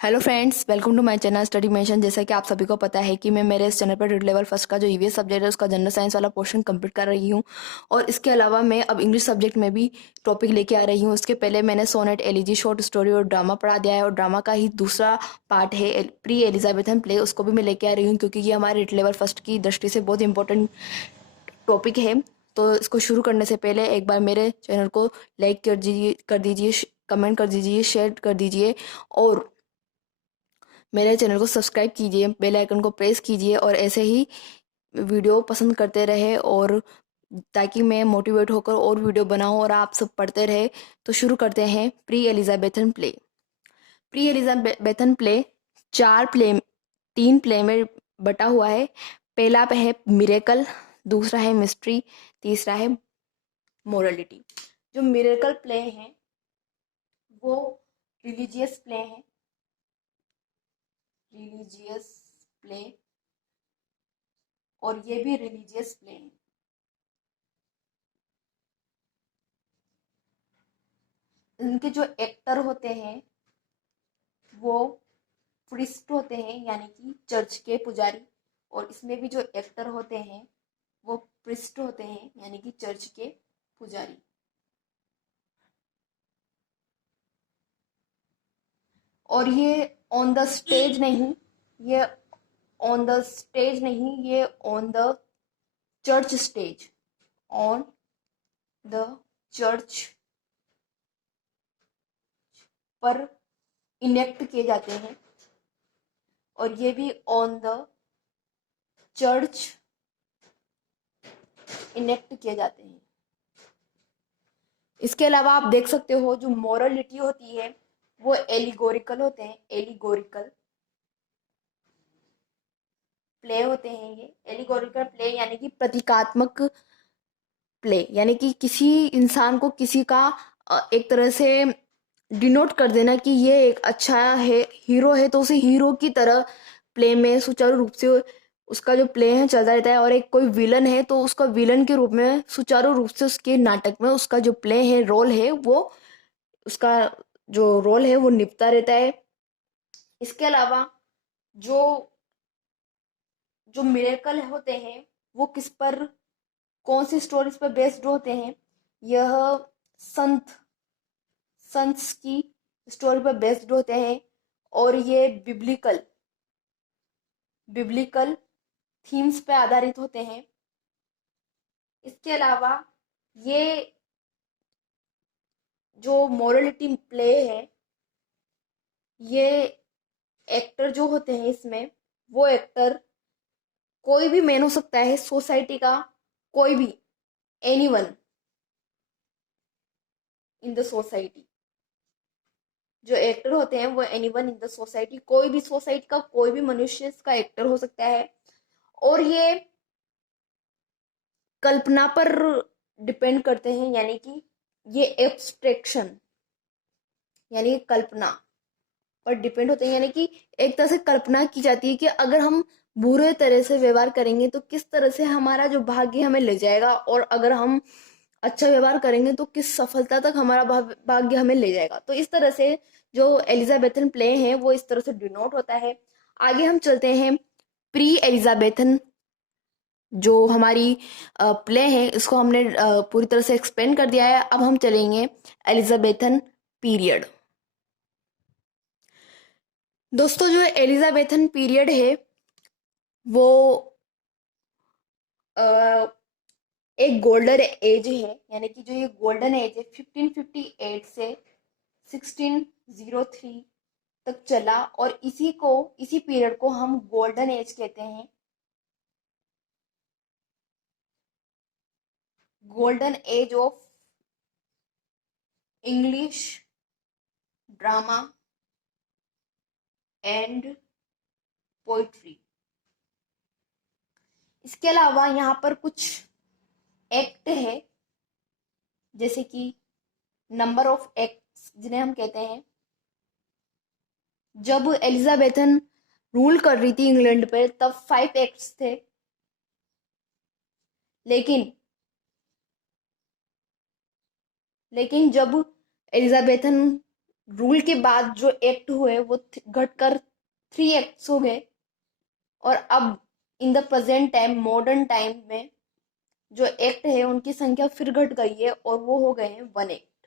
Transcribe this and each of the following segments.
Hello friends, welcome to my channel study mention. जैसा कि आप सभी को पता है कि मैं मेरे इस चैनल पर रीड लेवल फर्स्ट का जो ईवीएस सब्जेक्ट है उसका जनरल साइंस वाला पोर्शन कंप्लीट कर रही हूं और इसके अलावा मैं अब इंग्लिश सब्जेक्ट में भी टॉपिक लेके आ रही हूं। उसके पहले मैंने सोनेट, एलिजी, शॉर्ट स्टोरी और ड्रामा पढ़ा दिया है और ड्रामा का ही दूसरा पार्ट है प्री एलिजाबेथन प्ले, उसको भी मैं लेके आ रही हूँ क्योंकि ये हमारे रीड लेवल फर्स्ट की दृष्टि से बहुत इंपॉर्टेंट टॉपिक है। तो इसको शुरू करने से पहले एक बार मेरे चैनल को लाइक कर दीजिए, कमेंट कर दीजिए, शेयर कर दीजिए और मेरे चैनल को सब्सक्राइब कीजिए, बेल आइकन को प्रेस कीजिए और ऐसे ही वीडियो पसंद करते रहे और ताकि मैं मोटिवेट होकर और वीडियो बनाऊं और आप सब पढ़ते रहे। तो शुरू करते हैं pre Elizabethan play. Pre Elizabethan play तीन प्ले में बटा हुआ है। पहला है मिरेकल, दूसरा है मिस्ट्री, तीसरा है मोरलिटी। जो मिरेकल प्ले हैं वो रिलीजियस प्ले हैं, रिलीजियस प्ले, और ये भी रिलीजियस प्ले हैं। इनके जो एक्टर होते हैं वो प्रिस्ट होते हैं, यानी कि चर्च के पुजारी, और इसमें भी जो एक्टर होते हैं वो प्रिस्ट होते हैं, यानी कि चर्च के पुजारी। और ये ऑन द स्टेज नहीं, ये ऑन द स्टेज नहीं, ये on the church stage, on the church पर इनेक्ट किए जाते हैं और ये भी ऑन द चर्च इनेक्ट किए जाते हैं। इसके अलावा आप देख सकते हो जो मोरलिटी होती है वो एलिगोरिकल होते हैं, एलिगोरिकल प्ले होते हैं। ये एलिगोरिकल प्ले यानी कि प्रतीकात्मक प्ले, यानी कि किसी इंसान को किसी का एक तरह से डिनोट कर देना कि ये एक अच्छा है, हीरो है, तो उसे हीरो की तरह प्ले में सुचारू रूप से उसका जो प्ले है चलता रहता है। और एक कोई विलन है तो उसका विलन के रूप में सुचारू रूप से उसके नाटक में उसका जो प्ले है, रोल है, वो उसका जो रोल है वो निभता रहता है। इसके अलावा जो जो मिरेकल होते हैं वो किस पर, कौन सी स्टोरीज पर बेस्ड होते हैं? यह संत संस की स्टोरी पर बेस्ड होते हैं और ये बिब्लिकल बिब्लिकल थीम्स पे आधारित होते हैं। इसके अलावा ये जो मोरलिटी प्ले है, ये एक्टर जो होते हैं इसमें, वो एक्टर कोई भी मैन हो सकता है, सोसाइटी का कोई भी, एनीवन इन द सोसाइटी। जो एक्टर होते हैं वो एनीवन इन द सोसाइटी, कोई भी सोसाइटी का कोई भी मनुष्य इसका एक्टर हो सकता है। और ये कल्पना पर डिपेंड करते हैं, यानी कि ये एब्स्ट्रैक्शन यानी कल्पना पर डिपेंड होते हैं, यानी कि एक तरह से कल्पना की जाती है कि अगर हम बुरे तरह से व्यवहार करेंगे तो किस तरह से हमारा जो भाग्य हमें ले जाएगा, और अगर हम अच्छा व्यवहार करेंगे तो किस सफलता तक हमारा भाग्य हमें ले जाएगा। तो इस तरह से जो एलिजाबेथन प्ले है वो इस तरह से डिनोट होता है। आगे हम चलते हैं प्री एलिजाबेथन जो हमारी प्ले है, इसको हमने पूरी तरह से एक्सप्लेन कर दिया है। अब हम चलेंगे एलिजाबेथन पीरियड। दोस्तों, जो एलिजाबेथन पीरियड है वो एक गोल्डन एज है, यानी कि जो ये गोल्डन एज है 1558 से 1603 तक चला, और इसी पीरियड को हम गोल्डन एज कहते हैं। Golden age of English drama and poetry. इसके अलावा यहाँ पर कुछ एक्ट है, जैसे कि नंबर ऑफ एक्ट्स जिन्हें हम कहते हैं। जब एलिजाबेथन रूल कर रही थी इंग्लैंड पर तब 5 एक्ट्स थे, लेकिन लेकिन जब एलिजाबेथन रूल के बाद जो एक्ट हुए वो घटकर 3 एक्ट्स हो गए, और अब in the present time modern time में जो एक्ट है उनकी संख्या फिर घट गई है और वो हो गए हैं 1 एक्ट।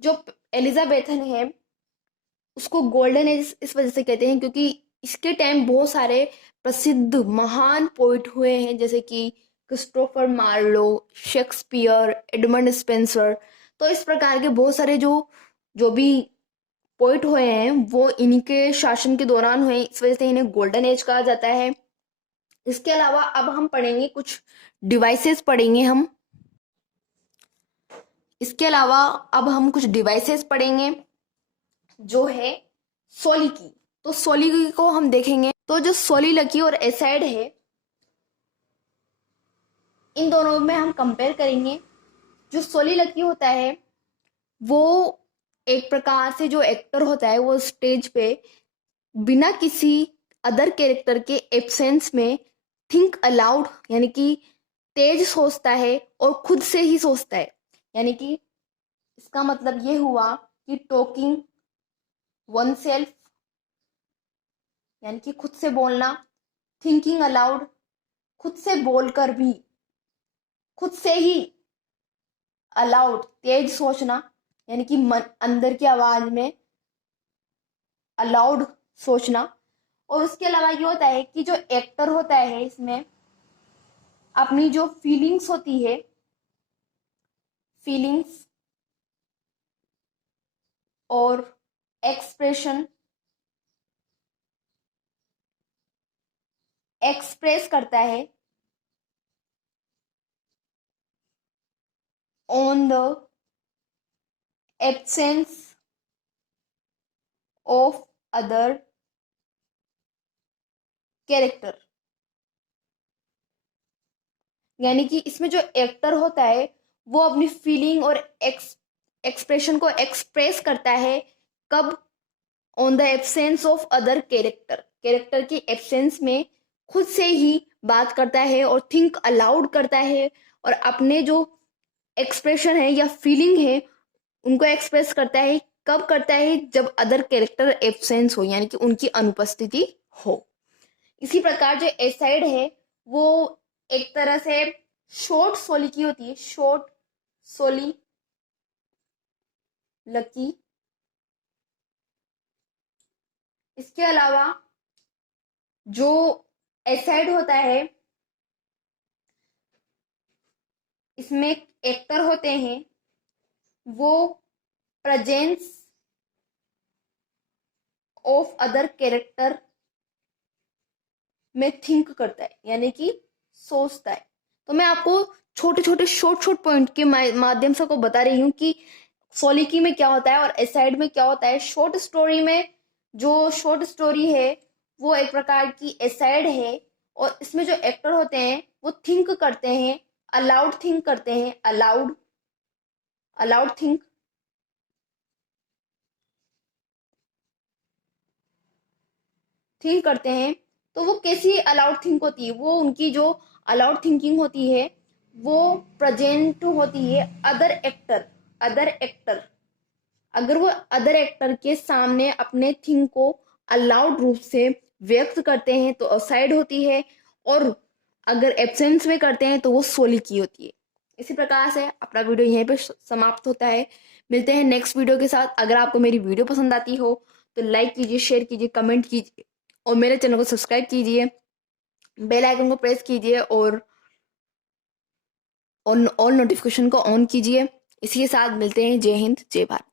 जो एलिजाबेथन है उसको गोल्डन एज इस वजह से कहते हैं क्योंकि इसके टाइम बहुत सारे प्रसिद्ध महान पोइट हुए हैं, जैसे कि Christopher Marlowe, Shakespeare, Edmund Spenser. तो इस प्रकार के बहुत सारे जो जो भी पोइट हुए हैं वो इनके शासन के दौरान हुए, इस वजह से इन्हें गोल्डन एज कहा जाता है। इसके अलावा अब हम पढ़ेंगे कुछ डिवाइसेस पढ़ेंगे हम। इसके अलावा अब हम कुछ डिवाइसेस पढ़ेंगे जो है सोलिकी। तो सोलिकी को हम देखेंगे, तो जो सोलिलकी और एसाइड है इन दोनों में हम कंपेयर करेंगे। जो सोलिलकी होता है वो एक प्रकार से जो एक्टर होता है वो स्टेज पे बिना किसी अदर कैरेक्टर के एब्सेंस में थिंक अलाउड यानी कि तेज सोचता है और खुद से ही सोचता है। यानी कि इसका मतलब ये हुआ कि टॉकिंग वन सेल्फ यानी कि खुद से बोलना, थिंकिंग अलाउड खुद से बोलकर भी खुद से ही, अलाउड तेज सोचना यानी कि मन अंदर की आवाज में अलाउड सोचना। और उसके अलावा ये होता है कि जो एक्टर होता है इसमें अपनी जो फीलिंग्स होती है, फीलिंग्स और एक्सप्रेशन एक्सप्रेस करता है on the absence of other character. यानी कि इसमें जो एक्टर होता है वो अपनी फीलिंग और एक्सप्रेशन को एक्सप्रेस करता है कब, on the absence of other character, character की एब्सेंस में खुद से ही बात करता है और थिंक अलाउड करता है और अपने जो एक्सप्रेशन है या फीलिंग है उनको एक्सप्रेस करता है। कब करता है? जब अदर कैरेक्टर एब्सेंस हो यानी कि उनकी अनुपस्थिति हो। इसी प्रकार जो एसाइड है वो एक तरह से शॉर्ट सोली की होती है, शॉर्ट सोली लकी। इसके अलावा जो एसाइड होता है इसमें एक्टर होते हैं वो प्रेजेंस ऑफ अदर कैरेक्टर में थिंक करता है यानी कि सोचता है। तो मैं आपको छोटे छोटे शॉर्ट पॉइंट के माध्यम से को बता रही हूँ कि सोलिकी में क्या होता है और एसाइड में क्या होता है। शॉर्ट स्टोरी में जो शॉर्ट स्टोरी है वो एक प्रकार की एसाइड है और इसमें जो एक्टर होते हैं वो थिंक करते हैं, अलाउड थिंक करते हैं, अलाउड अलाउड थिंक। थिंक करते हैं तो वो कैसी अलाउड थिंक होती है, वो उनकी जो अलाउड थिंकिंग होती है वो प्रेजेंट होती है अदर एक्टर अगर वो अदर एक्टर के सामने अपने थिंक को अलाउड रूप से व्यक्त करते हैं तो असाइड होती है और अगर एब्सेंस में करते हैं तो वो सोली की होती है। इसी प्रकार से अपना वीडियो यहीं पे समाप्त होता है। मिलते हैं नेक्स्ट वीडियो के साथ। अगर आपको मेरी वीडियो पसंद आती हो तो लाइक कीजिए, शेयर कीजिए, कमेंट कीजिए और मेरे चैनल को सब्सक्राइब कीजिए, बेल आइकन को प्रेस कीजिए और ऑल नोटिफिकेशन को ऑन कीजिए। इसी के साथ मिलते हैं। जय हिंद, जय भारत।